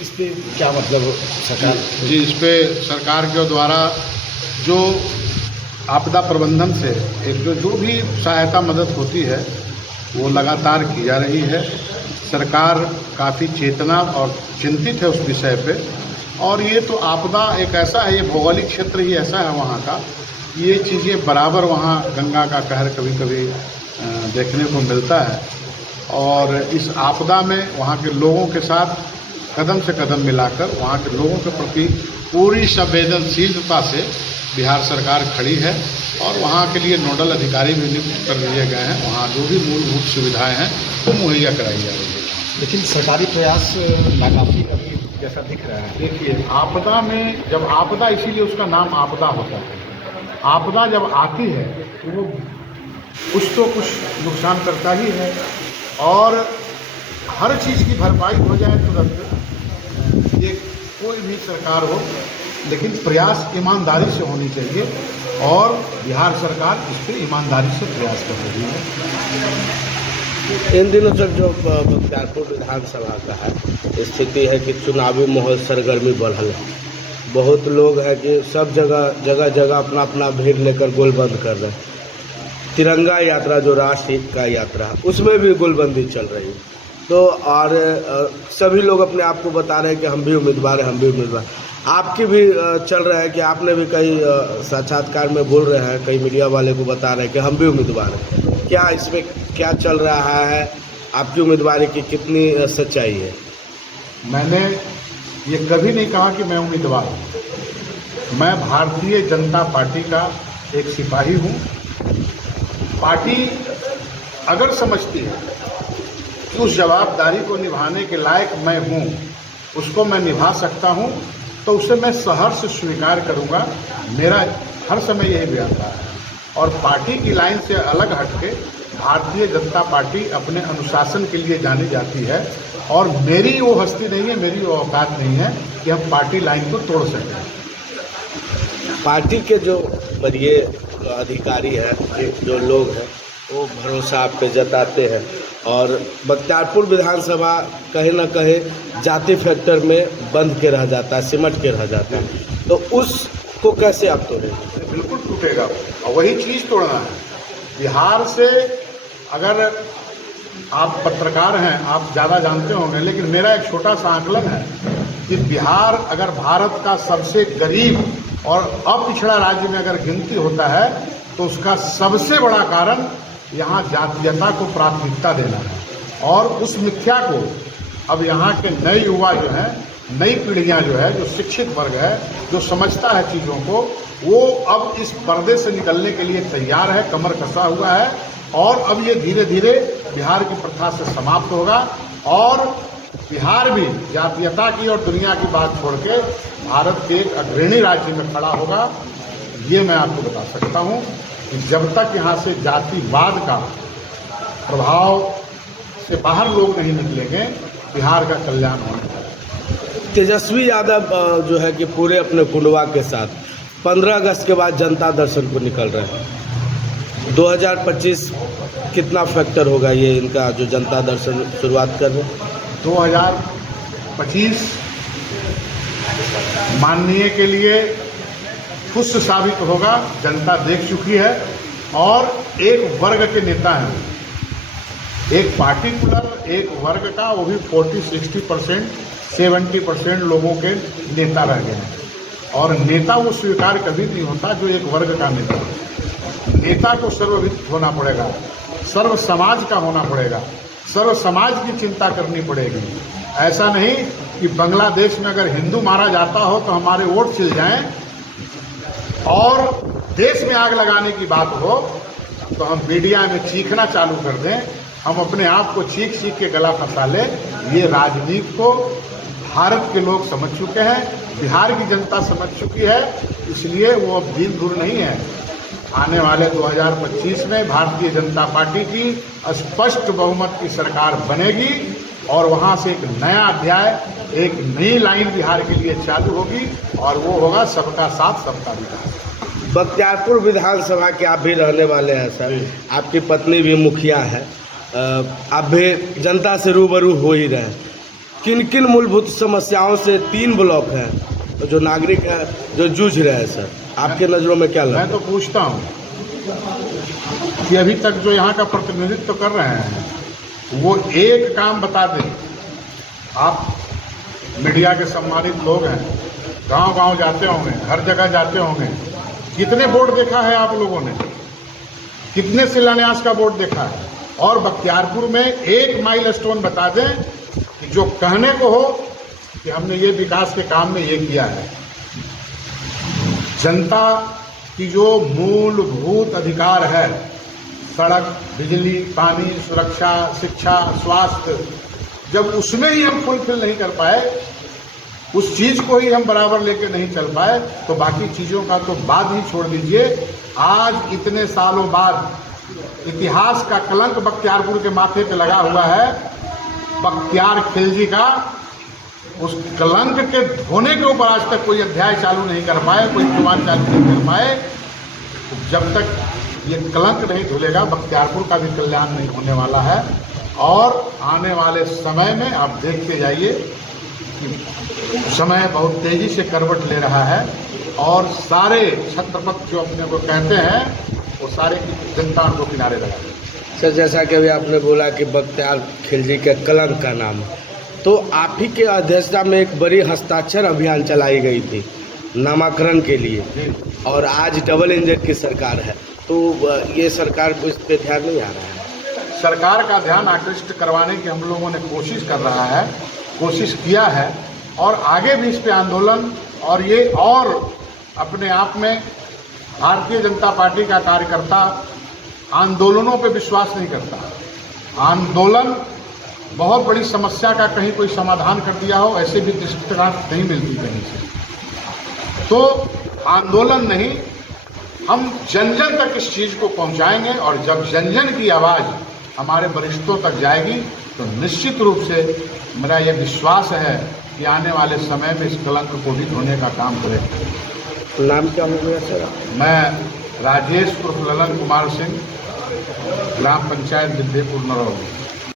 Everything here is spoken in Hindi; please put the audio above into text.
इस पे क्या मतलब सरकार जी, इस पे सरकार के द्वारा जो आपदा प्रबंधन से एक जो भी सहायता मदद होती है वो लगातार की जा रही है। सरकार काफ़ी चेतना और चिंतित है उस विषय पे। और ये तो आपदा एक ऐसा है, ये भौगोलिक क्षेत्र ही ऐसा है वहाँ का, ये चीज़ें बराबर वहाँ गंगा का कहर कभी कभी देखने को मिलता है। और इस आपदा में वहाँ के लोगों के साथ कदम से कदम मिलाकर वहाँ के लोगों के प्रति पूरी संवेदनशीलता से बिहार सरकार खड़ी है। और वहाँ के लिए नोडल अधिकारी भी नियुक्त कर दिए गए हैं। वहाँ जो भी मूलभूत सुविधाएं हैं वो मुहैया कराई जा रही है। लेकिन सरकारी प्रयास नाकाफी अभी जैसा दिख रहा है। देखिए, आपदा में जब आपदा, इसीलिए उसका नाम आपदा होता है। आपदा जब आती है तो वो कुछ तो कुछ नुकसान करता ही है। और हर चीज़ की भरपाई हो जाए तुरंत, ये कोई भी सरकार हो, लेकिन प्रयास ईमानदारी से होनी चाहिए। और बिहार सरकार इस पर ईमानदारी से प्रयास कर रही है। इन दिनों तक जो बख्तियारपुर विधानसभा का है स्थिति है कि चुनावी माहौल सरगर्मी बढ़ल है। बहुत लोग हैं कि सब जगह अपना अपना भीड़ लेकर गोलबंद कर रहे हैं। तिरंगा यात्रा जो राष्ट्र हित का यात्रा है उसमें भी गोलबंदी चल रही है। तो और सभी लोग अपने आप को बता रहे हैं कि हम भी उम्मीदवार हैं, हम भी उम्मीदवार। आपकी भी चल रहा है कि आपने भी कई साक्षात्कार में बोल रहे हैं, कई मीडिया वाले को बता रहे हैं कि हम भी उम्मीदवार हैं। क्या इसमें क्या चल रहा है? आपकी उम्मीदवारी की कितनी सच्चाई है? मैंने ये कभी नहीं कहा कि मैं उम्मीदवार हूँ। मैं भारतीय जनता पार्टी का एक सिपाही हूँ। पार्टी अगर समझती है कि उस जवाबदारी को निभाने के लायक मैं हूँ, उसको मैं निभा सकता हूँ, तो उसे मैं सहर्ष स्वीकार करूँगा। मेरा हर समय यही बयान रहा है। और पार्टी की लाइन से अलग हटके भारतीय जनता पार्टी अपने अनुशासन के लिए जानी जाती है। और मेरी वो हस्ती नहीं है, मेरी वो औकात नहीं है कि हम पार्टी लाइन को तोड़ सकें। पार्टी के जो वरीय अधिकारी हैं, जो लोग हैं, वो भरोसा आप पे जताते हैं। और बख्तियारपुर विधानसभा कहीं ना कहीं जाति फैक्टर में बंद के रह जाता है, सिमट के रह जाता है। तो उसको कैसे आप तोड़ेंगे? बिल्कुल टूटेगा, और वही चीज़ तोड़ना है। बिहार से, अगर आप पत्रकार हैं, आप ज़्यादा जानते होंगे, लेकिन मेरा एक छोटा सा आकलन है कि बिहार अगर भारत का सबसे गरीब और अपिछड़ा राज्य में अगर गिनती होता है तो उसका सबसे बड़ा कारण यहाँ जातीयता को प्राथमिकता देना है। और उस मिथ्या को अब यहाँ के नए युवा जो हैं, नई पीढ़ियाँ जो है, जो शिक्षित वर्ग है, जो समझता है चीज़ों को, वो अब इस पर्दे से निकलने के लिए तैयार है, कमर कसा हुआ है। और अब ये धीरे धीरे बिहार की प्रथा से समाप्त होगा। और बिहार भी जातीयता की और दुनिया की बात छोड़ के भारत के एक अग्रणी राज्य में खड़ा होगा। ये मैं आपको बता सकता हूँ कि जब तक यहाँ से जातिवाद का प्रभाव से बाहर लोग नहीं निकलेंगे, बिहार का कल्याण होगा। तेजस्वी यादव जो है कि पूरे अपने कुंडवा के साथ 15 अगस्त के बाद जनता दर्शन को निकल रहे हैं। 2025 कितना फैक्टर होगा ये इनका जो जनता दर्शन शुरुआत कर रहे हैं? 2025 माननीय के लिए खुश साबित होगा। जनता देख चुकी है। और एक वर्ग के नेता हैं, एक पार्टिकुलर एक वर्ग का, वो भी 40-60%, 70% लोगों के नेता रह गए हैं। और नेता वो स्वीकार कभी नहीं होता जो एक वर्ग का नेता है। नेता को सर्वविद होना पड़ेगा, सर्व समाज का होना पड़ेगा, सर्व समाज की चिंता करनी पड़ेगी। ऐसा नहीं कि बांग्लादेश में अगर हिंदू मारा जाता हो तो हमारे वोट छिल जाएं, और देश में आग लगाने की बात हो तो हम मीडिया में चीखना चालू कर दें, हम अपने आप को चीख चीख के गला फंसा लें। ये राजनीति को भारत के लोग समझ चुके हैं, बिहार की जनता समझ चुकी है। इसलिए वो अब दिन दूर नहीं है। आने वाले 2025 में भारतीय जनता पार्टी की स्पष्ट बहुमत की सरकार बनेगी। और वहाँ से एक नया अध्याय, एक नई लाइन बिहार के लिए चालू होगी। और वो होगा सबका साथ सबका विकास। बख्तियारपुर विधानसभा के आप भी रहने वाले हैं सर, आपकी पत्नी भी मुखिया है, आप भी जनता से रूबरू हो ही रहे हैं। किन किन मूलभूत समस्याओं से 3 ब्लॉक हैं जो नागरिक हैं जो जूझ रहे हैं सर, आपके नज़रों में क्या लगता है? मैं तो पूछता हूँ कि अभी तक जो यहाँ का प्रतिनिधित्व कर रहे हैं वो एक काम बता दें। आप मीडिया के सम्मानित लोग हैं, गांव गांव जाते होंगे, हर जगह जाते होंगे, कितने बोर्ड देखा है आप लोगों ने? कितने शिलान्यास का बोर्ड देखा है? और बख्तियारपुर में एक माइलस्टोन बता दें कि जो कहने को हो कि हमने ये विकास के काम में ये किया है। जनता की जो मूलभूत अधिकार है, सड़क, बिजली, पानी, सुरक्षा, शिक्षा, स्वास्थ्य, जब उसमें ही हम फुलफिल नहीं कर पाए, उस चीज़ को ही हम बराबर लेके नहीं चल पाए, तो बाकी चीज़ों का तो बात ही छोड़ दीजिए। आज इतने सालों बाद इतिहास का कलंक बख्तियारपुर के माथे पे लगा हुआ है। बख्तियार खिलजी का उस कलंक के धोने के ऊपर आज तक कोई अध्याय चालू नहीं कर पाए, कोई जुबान चालू नहीं कर पाए। जब तक ये कलंक नहीं धुलेगा, बख्तियारपुर का भी कल्याण नहीं होने वाला है। और आने वाले समय में आप देखते जाइए कि समय बहुत तेज़ी से करवट ले रहा है और सारे छत्रपति जो अपने को कहते हैं वो सारे की जनता उनको किनारे लगा दें। सर, जैसा कि अभी आपने बोला कि बख्तियार खिलजी के कलंक का नाम, तो आप ही के अध्यक्षता में एक बड़ी हस्ताक्षर अभियान चलाई गई थी नामाकरण के लिए, और आज डबल इंजन की सरकार है, तो ये सरकार को इस पर ध्यान नहीं आ रहा है? सरकार का ध्यान आकृष्ट करवाने की हम लोगों ने कोशिश किया है और आगे भी इस पे आंदोलन, और ये और अपने आप में भारतीय जनता पार्टी का कार्यकर्ता आंदोलनों पे विश्वास नहीं करता। आंदोलन बहुत बड़ी समस्या का कहीं कोई समाधान कर दिया हो, ऐसे भी दृष्टांत नहीं मिलती कहीं से। तो आंदोलन नहीं, हम जन जन तक इस चीज़ को पहुंचाएंगे, और जब जन जन की आवाज़ हमारे वरिष्ठों तक जाएगी तो निश्चित रूप से मेरा ये विश्वास है कि आने वाले समय में इस कलंक को भी धोने का काम करें। नाम क्या हो गया सर? मैं राजेश उर्फ ललन कुमार सिंह, ग्राम पंचायत विद्यपुर नरौली।